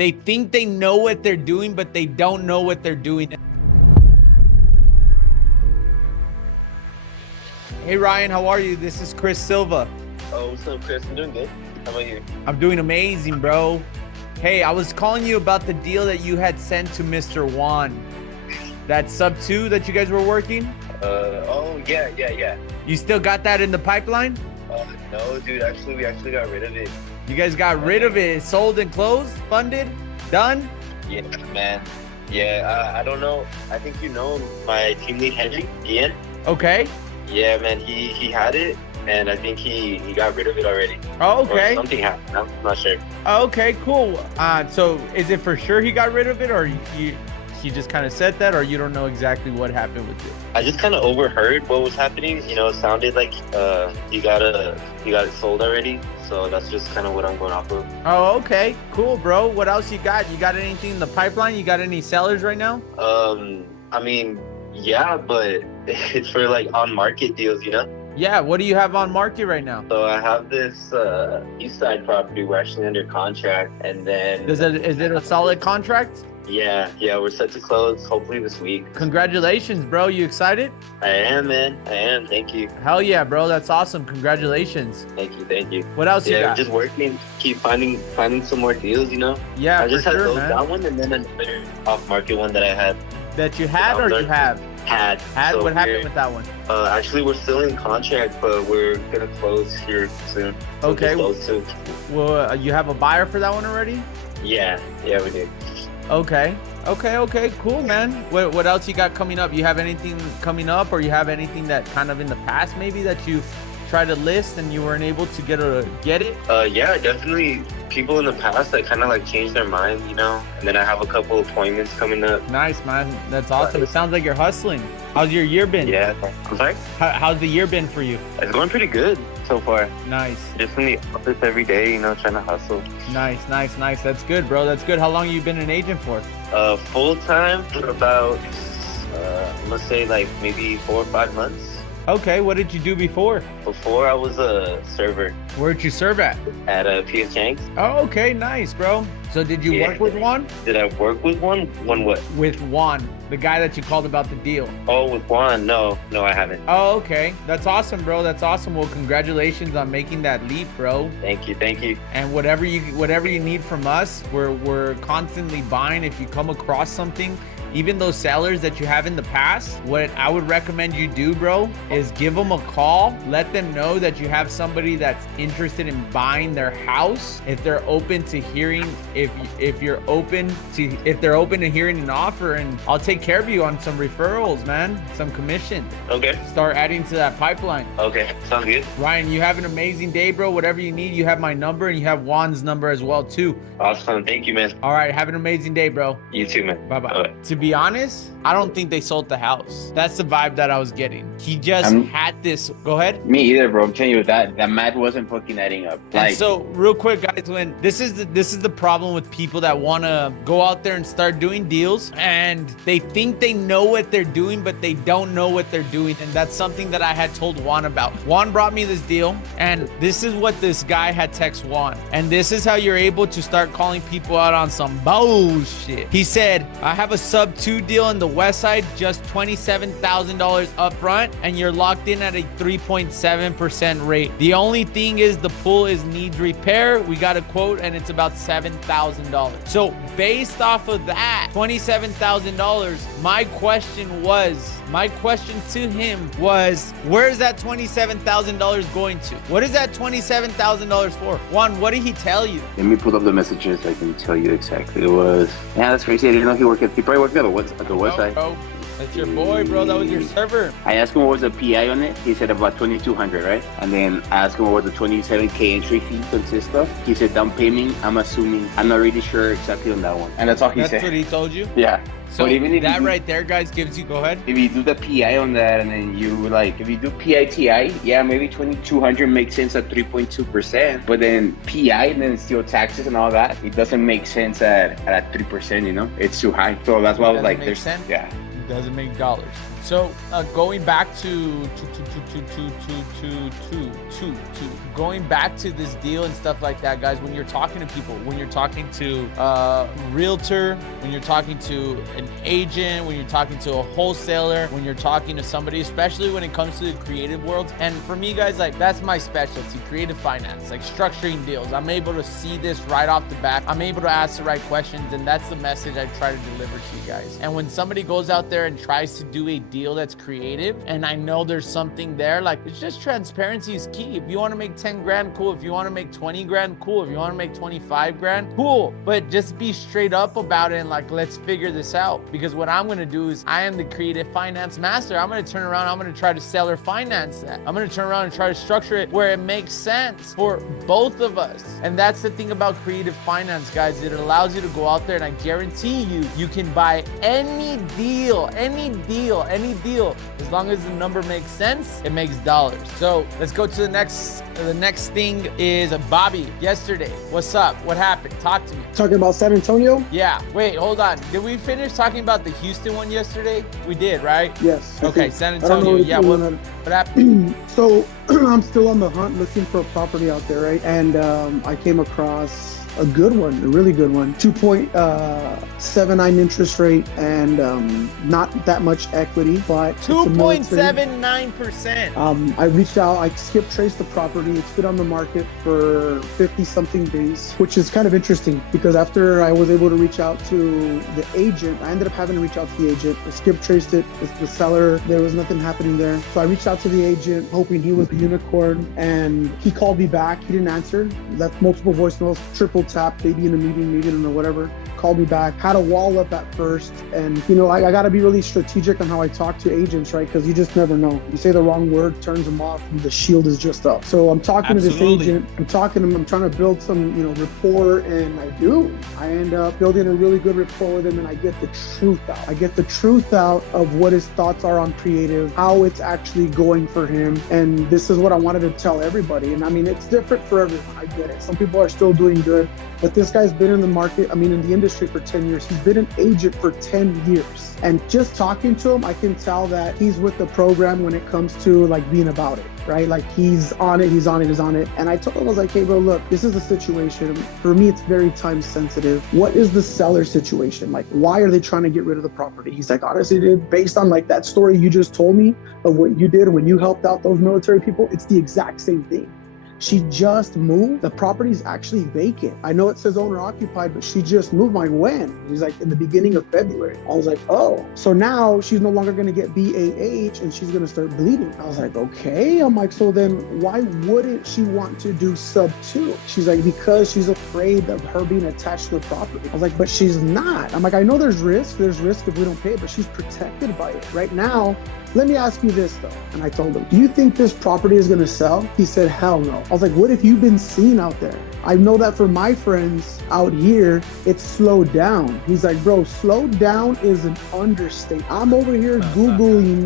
they think they know what they're doing, but they don't know what they're doing. Hey Ryan, how are you? This is Chris Silva. Oh, what's up, Chris? I'm doing good. How about you? I'm doing amazing, bro. Hey, I was calling you about the deal that you had sent to Mr. Juan. That sub 2 that you guys were working? Oh, yeah. You still got that in the pipeline? No, dude, we actually got rid of it. You guys got rid of it. It's sold and closed, funded, done? Yeah, man. Yeah, I don't know. I think you know my team lead, Henry, Ian. Okay. Yeah, man, he had it, and I think he got rid of it already. Oh, okay. Or something happened. I'm not sure. Okay, cool. So is it for sure he got rid of it, or he just kind of said that, or you don't know exactly what happened with it? I just kind of overheard what was happening. You know, it sounded like he got it sold already. So that's just kind of what I'm going off of. Oh, okay. Cool, bro. What else you got? You got anything in the pipeline? You got any sellers right now? I mean, yeah, but it's for like on market deals, you know? Yeah, what do you have on market right now? So I have this east side property. We're actually under contract, and then Is it a solid contract? yeah, we're set to close hopefully this week. Congratulations, bro. You excited? I am, man. I am. Thank you. Hell yeah, bro. That's awesome. Congratulations. Thank you. What else you Yeah, got? just working, keep finding some more deals, you know? Yeah, I just for had sure, those, man. that one, and then another off market one that I had. That you had or you have? Had. So What happened with that one? Actually, we're still in contract, but we're gonna close here soon. So Okay. Close too. Well, you have a buyer for that one already? Yeah, we did. Okay, cool, man. What else you got coming up? You have anything coming up, or you have anything that kind of in the past maybe that you tried to list and you weren't able to get it? Yeah, definitely people in the past that kind of like changed their mind, you know. And then I have a couple appointments coming up. Nice, man. That's awesome. It sounds like you're hustling. How's your year been? Yeah, I'm sorry. How's the year been for you? It's going pretty good so far. Nice. Just in the office every day, you know, trying to hustle. Nice. That's good, bro. That's good. How long have you been an agent for? Full time for about let's say like maybe 4 or 5 months. Okay, what did you do before? Before I was a server Where'd you serve at? at P.S. Chang's. Oh, okay, nice, bro. So did you work with Juan? Did I work with one? One what? With Juan, the guy that you called about the deal. Oh, with Juan? No, I haven't. Oh, okay. That's awesome, bro. That's awesome. Well, congratulations on making that leap, bro. Thank you. And whatever you need from us, we're constantly buying. If you come across something, even those sellers that you have in the past, what I would recommend you do, bro, is give them a call. Let them know that you have somebody that's interested in buying their house. If they're open to hearing, if they're open to hearing an offer, and I'll take care of you on some referrals, man, some commission. Okay. Start adding to that pipeline. Okay. Sounds good. Ryan, you have an amazing day, bro. Whatever you need, you have my number, and you have Juan's number as well, too. Awesome. Thank you, man. All right. Have an amazing day, bro. You too, man. Bye-bye. Bye-bye. To be honest, I don't think they sold the house. That's the vibe that I was getting. He just had this. Go ahead. Me either, bro. I'm telling you that math wasn't fucking adding up. And so, real quick, guys, when this is the problem with people that want to go out there and start doing deals, and they think they know what they're doing, but they don't know what they're doing. And that's something that I had told Juan about. Juan brought me this deal, and this is what this guy had text Juan. And this is how you're able to start calling people out on some bullshit. He said, I have a sub 2 deal in the west side, just $27,000 up front, and you're locked in at a 3.7% rate. The only thing is the pool needs repair. We got a quote and it's about $7,000. So based off of that $27,000, my question to him was, where's that $27,000 going to? What is that $27,000 for? Juan, what did he tell you? Let me pull up the messages. I can tell you exactly. It was, yeah, that's crazy. I didn't know he probably worked at the website. Bro, that's your boy, bro. That was your server. I asked him what was the PI on it. He said about $2,200, right? And then I asked him what the 27K entry fee consist of. He said down payment. I'm assuming. I'm not really sure exactly on that one. And that's all he said. That's what he told you? Yeah. So but even if that right there, guys, gives you, go ahead. If you do the PI on that, and then if you do PITI, yeah, maybe 2,200 makes sense at 3.2%. But then PI and then still taxes and all that, it doesn't make sense at 3%. You know, it's too high. So that's why I was like, Doesn't make sense? Yeah. It doesn't make dollars. So going back to going back to this deal and stuff like that, guys, when you're talking to people, when you're talking to a realtor, when you're talking to an agent, when you're talking to a wholesaler, when you're talking to somebody, especially when it comes to the creative world. And for me, guys, like that's my specialty, creative finance, like structuring deals. I'm able to see this right off the bat. I'm able to ask the right questions, and that's the message I try to deliver to you guys. And when somebody goes out there and tries to do a deal that's creative, and I know there's something there, like it's just transparency is key. If you want to make 10 grand, cool. If you want to make 20 grand, cool. If you want to make 25 grand, cool. But just be straight up about it and like, let's figure this out. Because what I'm going to do is I am the creative finance master. I'm going to turn around. I'm going to try to sell or finance that. I'm going to turn around and try to structure it where it makes sense for both of us. And that's the thing about creative finance, guys. It allows you to go out there, and I guarantee you can buy any deal. As long as the number makes sense, it makes dollars. So let's go to the next. The next thing is Bobby. Yesterday, what's up? What happened? Talk to me. Talking about San Antonio? Yeah. Wait, hold on. Did we finish talking about the Houston one yesterday? We did, right? Yes. Okay, San Antonio. Yeah. What happened? So I'm still on the hunt looking for a property out there, right? And I came across a good one, a really good one. 2.79 interest rate and not that much equity, but 2.79%. I reached out, I skip traced the property. It's been on the market for 50 something days, which is kind of interesting because after I was able to reach out to the agent, I ended up having to reach out to the agent. I skip traced it with the seller. There was nothing happening there. So I reached out to the agent hoping he was a unicorn, and he called me back. He didn't answer, left multiple voicemails, triple tap, maybe in a meeting or whatever. Called me back, had a wall up at first. And you know, I got to be really strategic on how I talk to agents, right? Because you just never know. You say the wrong word, turns them off, and the shield is just up. So I'm talking to this agent, I'm talking to him, I'm trying to build some, rapport, and I end up building a really good rapport with him, and I get the truth out. I get the truth out of what his thoughts are on creative, how it's actually going for him. And this is what I wanted to tell everybody. And I mean, it's different for everyone. I get it. Some people are still doing good, but this guy's been in the market, in the industry for 10 years. He's been an agent for 10 years. And just talking to him, I can tell that he's with the program when it comes to like being about it, right? Like he's on it. And I told him, I was like, hey bro, look, this is a situation. For me, it's very time sensitive. What is the seller situation? Like, why are they trying to get rid of the property? He's like, honestly, dude, based on like that story you just told me of what you did when you helped out those military people, it's the exact same thing. She just moved. The property's actually vacant. I know it says owner occupied, but she just moved. I'm like, when? He's like, in the beginning of February. I was like, oh. So now she's no longer gonna get BAH and she's gonna start bleeding. I was like, okay. I'm like, so then why wouldn't she want to do sub 2? She's like, because she's afraid of her being attached to the property. I was like, but she's not. I'm like, I know there's risk. There's risk if we don't pay it, but she's protected by it. Right now, let me ask you this though. And I told him, do you think this property is gonna sell? He said, hell no. I was like, what have you been seeing out there? I know that for my friends out here, it's slowed down. He's like, bro, slowed down is an understatement. I'm over here Googling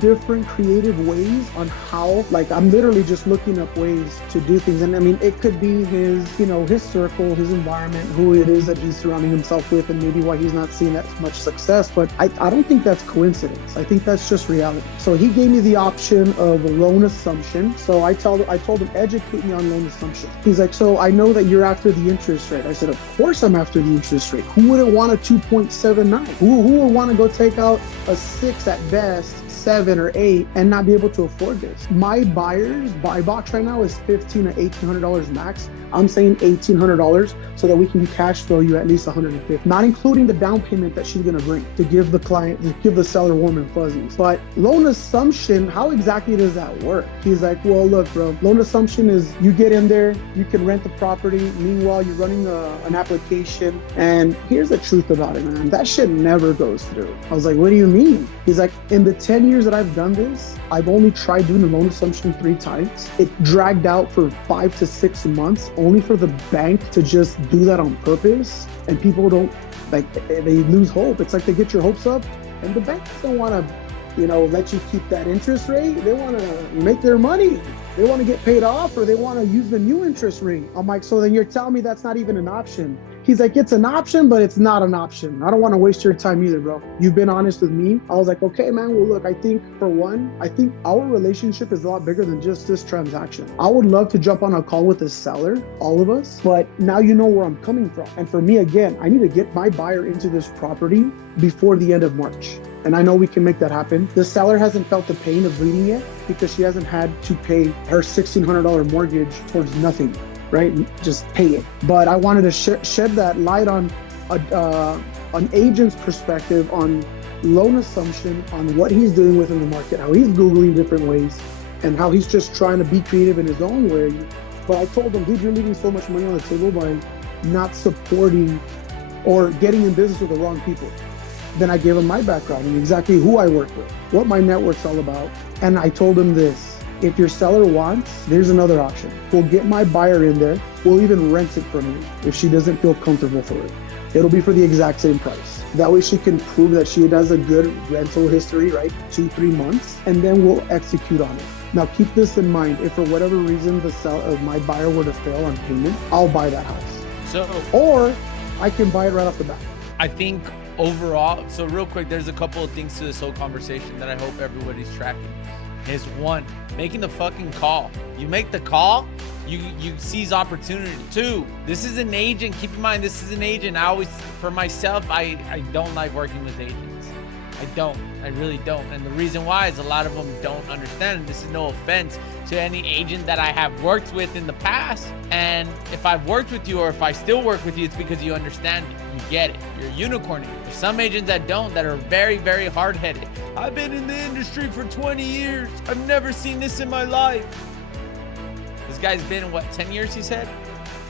different creative ways on how, like, I'm literally just looking up ways to do things. And I mean, it could be his, his circle, his environment, who it is that he's surrounding himself with, and maybe why he's not seeing that much success. But I don't think that's coincidence. I think that's just reality. So he gave me the option of a loan assumption. So I told him, educate me on loan assumption. He's like, so I know that you're after the interest rate. I said, of course I'm after the interest rate. Who wouldn't want a 2.79? Who would want to go take out a 6 at best, 7 or 8, and not be able to afford this? My buyer's buy box right now is $1,500 to $1,800 max. I'm saying $1,800 so that we can cash flow you at least $150, not including the down payment that she's gonna bring to give the seller warm and fuzzies. But loan assumption, how exactly does that work? He's like, well, look, bro, loan assumption is you get in there, you can rent the property. Meanwhile, you're running an application. And here's the truth about it, man. That shit never goes through. I was like, what do you mean? He's like, in the 10 years that I've done this, I've only tried doing a loan assumption 3 times. It dragged out for 5 to 6 months, only for the bank to just do that on purpose. And people don't, like, they lose hope. It's like they get your hopes up, and the banks don't want to, let you keep that interest rate. They want to make their money. They want to get paid off, or they want to use the new interest rate. I'm like, so then you're telling me that's not even an option? He's like, it's an option, but it's not an option. I don't want to waste your time either, bro. You've been honest with me. I was like, okay, man, well, look, I think for one, I think our relationship is a lot bigger than just this transaction. I would love to jump on a call with the seller, all of us, but now you know where I'm coming from. And for me, again, I need to get my buyer into this property before the end of March. And I know we can make that happen. The seller hasn't felt the pain of bleeding yet because she hasn't had to pay her $1,600 mortgage towards nothing, right? Just pay it. But I wanted to shed that light on an agent's perspective on loan assumption, on what he's doing within the market, how he's Googling different ways, and how he's just trying to be creative in his own way. But I told him, dude, you're leaving so much money on the table by not supporting or getting in business with the wrong people. Then I gave him my background and exactly who I work with, what my network's all about. And I told him this, if your seller wants, there's another option. We'll get my buyer in there. We'll even rent it from you if she doesn't feel comfortable for it. It'll be for the exact same price. That way she can prove that she has a good rental history, right? 2-3 months, and then we'll execute on it. Now keep this in mind. If for whatever reason the seller of my buyer were to fail on payment, I'll buy that house. Or I can buy it right off the bat. I think overall, so real quick, there's a couple of things to this whole conversation that I hope everybody's tracking. Is one, making the fucking call. You make the call, you seize opportunity. Two, this is an agent. Keep in mind, this is an agent. I always, for myself, I don't like working with agents. I really don't. And the reason why is a lot of them don't understand. And this is no offense to any agent that I have worked with in the past. And if I've worked with you or if I still work with you, it's because you understand it. You get it. You're unicorning. There's some agents that don't, that are very, very hard-headed. I've been in the industry for 20 years. I've never seen this in my life. This guy's been, what, 10 years, he said?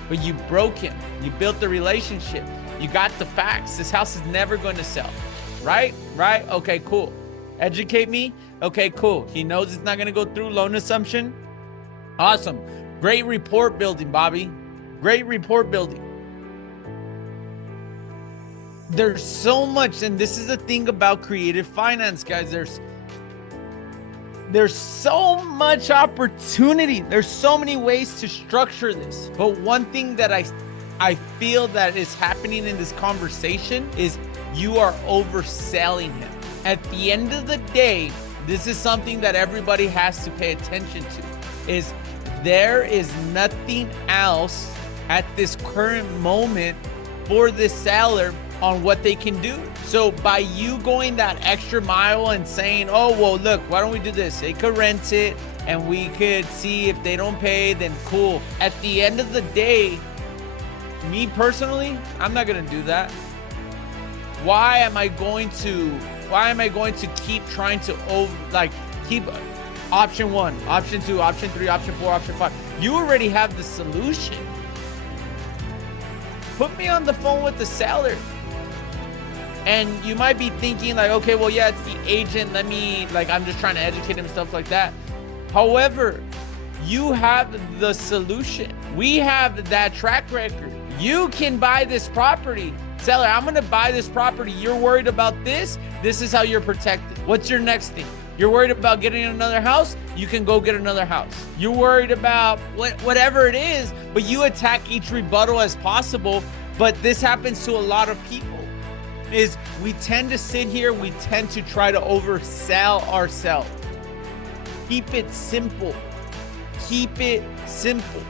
But you broke him. You built the relationship. You got the facts. This house is never going to sell. Right? Okay, cool. Educate me. Okay, cool. He knows it's not going to go through. Loan assumption. Awesome. Great report building, Bobby. Great report building. There's so much, and this is the thing about creative finance, guys. There's so much opportunity. There's so many ways to structure this. But one thing that I feel that is happening in this conversation is you are overselling him. At the end of the day, this is something that everybody has to pay attention to, is there is nothing else at this current moment for this seller on what they can do. So by you going that extra mile and saying, oh, well, look, why don't we do this? They could rent it and we could see if they don't pay, then cool. At the end of the day, me personally, I'm not gonna do that. Why am I going to keep trying to keep option 1, option 2, option 3, option 4, option 5? You already have the solution. Put me on the phone with the seller. And you might be thinking like, okay, well, yeah, it's the agent. I'm just trying to educate him and stuff like that. However, you have the solution. We have that track record. You can buy this property. Seller, I'm going to buy this property. You're worried about this. This is how you're protected. What's your next thing? You're worried about getting another house? You can go get another house. You're worried about whatever it is, but you attack each rebuttal as possible. But this happens to a lot of people, is we tend to sit here. We tend to try to oversell ourselves. Keep it simple. Keep it simple.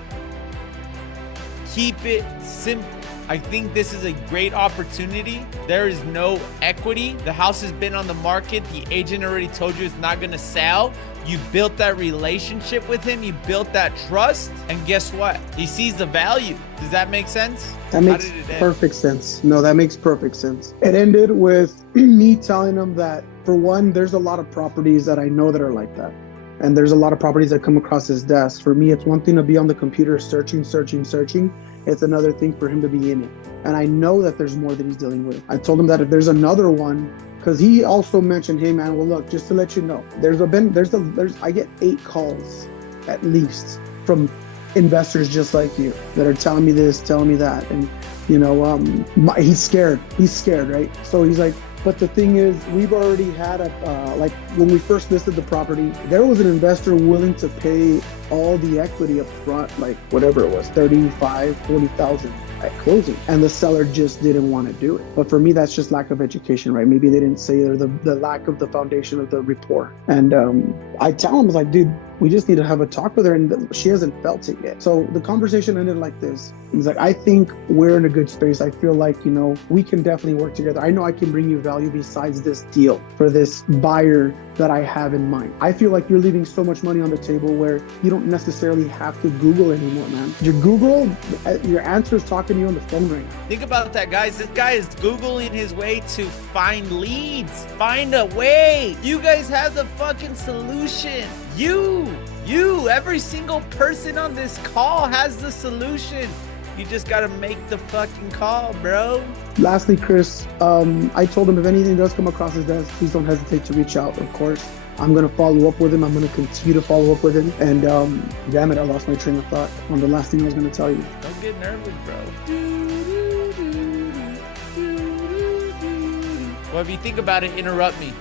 Keep it simple. I think this is a great opportunity. There is no equity. The house has been on the market. The agent already told you it's not going to sell. You built that relationship with him. You built that trust. And guess what? He sees the value. Does that make sense? That makes perfect sense. No, that makes perfect sense. It ended with me telling him that, for one, there's a lot of properties that I know that are like that. And there's a lot of properties that come across his desk. For me, it's one thing to be on the computer searching. It's another thing for him to be in it. And I know that there's more that he's dealing with. I told him that if there's another one, because he also mentioned, hey man, well look, just to let you know, I get 8 calls at least from investors just like you that are telling me this, telling me that. And he's scared, right? So he's like, but the thing is, we've already had like when we first listed the property, there was an investor willing to pay all the equity up front, like whatever it was, 35, 40,000. at closing, and the seller just didn't want to do it. But for me, that's just lack of education, right? Maybe they didn't say, or the lack of the foundation of the rapport. And I tell them, like, dude, we just need to have a talk with her, and she hasn't felt it yet. So the conversation ended like this. He's like, I think we're in a good space. I feel like, you know, we can definitely work together. I know I can bring you value besides this deal for this buyer that I have in mind. I feel like you're leaving so much money on the table where you don't necessarily have to Google anymore, man. Your Google, your answer is talking to you on the phone right now. Think about that, guys. This guy is Googling his way to find leads. Find a way. You guys have the fucking solution. Every single person on this call has the solution. You just gotta make the fucking call, bro. Lastly, Chris, I told him if anything does come across his desk, please don't hesitate to reach out, of course. I'm going to follow up with him. I'm going to continue to follow up with him. And damn it, I lost my train of thought on the last thing I was going to tell you. Don't get nervous, bro. Well, if you think about it, interrupt me.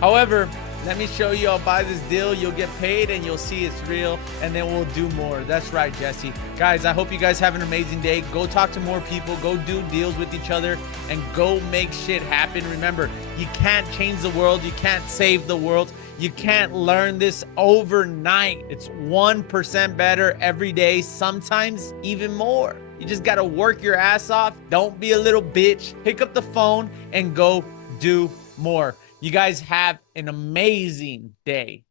However, let me show you. I'll buy this deal. You'll get paid and you'll see it's real. And then we'll do more. That's right, Jesse. Guys, I hope you guys have an amazing day. Go talk to more people. Go do deals with each other and go make shit happen. Remember, you can't change the world. You can't save the world. You can't learn this overnight. It's 1% better every day, sometimes even more. You just got to work your ass off. Don't be a little bitch. Pick up the phone and go do more. You guys have an amazing day.